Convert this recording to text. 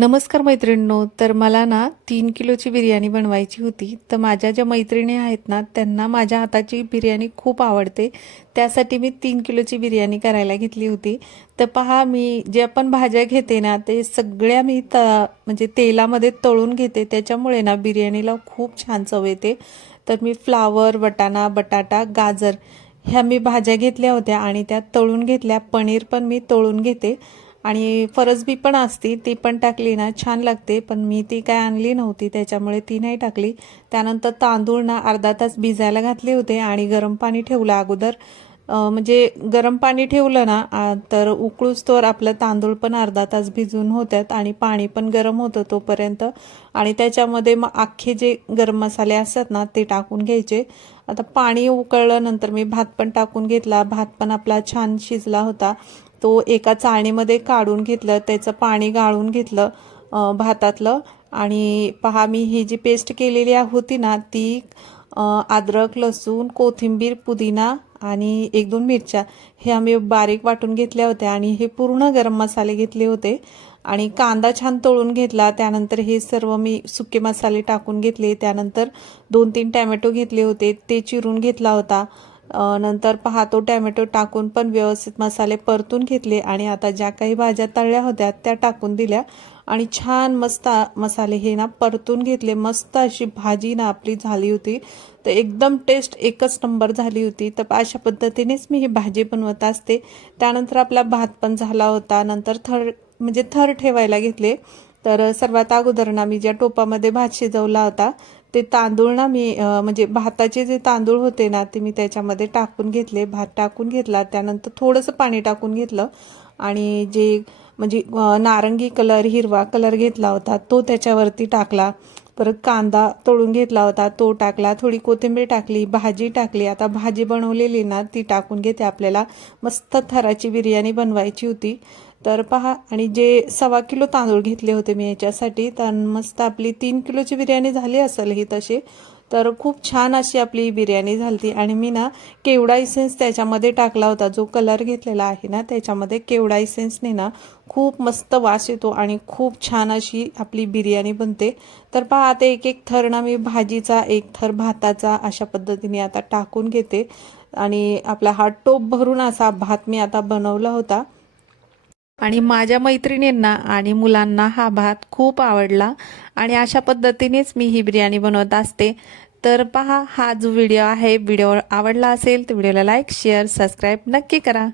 नमस्कार मैत्रिणींनो, तर मला ना 3 किलोची बिर्याणी बनवायची होती। तर माझ्या ज्या मैत्रिणी आहेत ना त्यांना माझ्या हाताची बिर्याणी खूप आवडते। त्यासाठी मी 3 किलोची बिर्याणी करायला घेतली होती। तर पहा, मी जे आपण भाज्या घेते ना ते सगळ्या मी म्हणजे तेलामध्ये तळून घेते, त्याच्यामुळे ना बिर्याणीला खूप छान चव येते। तर मी फ्लावर, वाटाणा, बटाटा, गाजर ह्या मी भाज्या घेतल्या होत्या आणि त्या तळून घेतल्या। पनीर पण मी तळून घेते आणि फरसबी पण असती, ती पण टाकली ना छान लागते, पण मी ती काय आणली नव्हती त्याच्यामुळे ती नाही टाकली। त्यानंतर तांदूळ ना अर्धा तास भिजायला घातले होते आणि गरम पाणी ठेवलं अगोदर। म्हणजे गरम पाणी ठेवलं ना तर उकळूस तर आपलं तांदूळ पण अर्धा तास भिजून होतात आणि पाणी पण गरम होतं तोपर्यंत। आणि त्याच्यामध्ये मग अख्खे जे गरम मसाले असतात ना ते टाकून घ्यायचे। आता पाणी उकळल्यानंतर मी भात पण टाकून घेतला। भात पण आपला छान शिजला होता, तो एका चाळणीमध्ये काढून घेतलं, त्याचं पाणी गाळून घेतलं भातातलं। आणि पहा, मी ही जी पेस्ट केलेली होती ना ती अद्रक, लसूण, कोथिंबीर, पुदिना आणि 1-2 मिरच्या हे आम्ही बारीक वाटून घेतल्या होत्या आणि हे पूर्ण गरम मसाले घेतले होते आणि कांदा छान तळून घेतला। त्यानंतर हे सर्व मी सुके मसाले टाकून घेतले। त्यानंतर 2-3 टोमॅटो घेतले होते, ते चिरून घेतला होता। नंतर पहा, तो टोमॅटो टाकून पण व्यवस्थित मसाले परतून घेतले आणि आता ज्या काही भाज्या तळल्या होत्या त्या टाकून दिल्या आणि छान मस्त मसाले हे ना परतून घेतले। मस्त अशी भाजी ना आपली झाली होती, तर एकदम टेस्ट एकच नंबर झाली होती। तर अशा पद्धतीनेच मी ही भाजी बनवत असते। त्यानंतर आपला भात पण झाला होता। नंतर थर ठेवायला घेतले। तर सर्वात अगोदर ना मी ज्या टोपामध्ये भात शिजवला होता ते तांदूळ ना मी म्हणजे भाताचे जे तांदूळ होते ना ते मी त्याच्यामध्ये टाकून घेतले, भात टाकून घेतला। त्यानंतर थोडंसं पाणी टाकून घेतलं आणि जे म्हणजे नारंगी कलर, हिरवा कलर घेतला होता तो त्याच्यावरती टाकला। परत कांदा तळून घेतला होता तो टाकला, थोडी कोथिंबीर टाकली, भाजी टाकली। आता भाजी बनवलेली ना ती टाकून घेते। आपल्याला मस्त थराची बिर्याणी बनवायची होती। तर पहा, आणि जे 1.25 किलो तांदूळ घेतले होते मी याच्यासाठी, तर मस्त आपली 3 किलोची बिर्याणी झाली असेल ही तशी। तर खूप छान अशी आपली बिर्याणी झाली आणि मी ना केवडा इसेन्स त्याच्यामध्ये टाकला होता। जो कलर घेतलेला आहे ना त्याच्यामध्ये केवडा इसेन्सने ना खूप मस्त वास येतो आणि खूप छान अशी आपली बिर्याणी बनते। तर पहा, आता एक थर ना मी भाजीचा, एक थर भाताचा अशा पद्धतीने आता टाकून घेते आणि आपला हा टोप भरून असा भात मी आता बनवला होता आणि माझ्या मैत्रिणींना आणि मुलांना हा भात खूप आवडला आणि अशा पद्धतीनेच मी ही बिर्याणी बनवत असते। तर पहा, हा जो व्हिडिओ आहे, व्हिडिओ आवडला असेल तर व्हिडिओला लाईक, शेअर, सबस्क्राईब नक्की करा।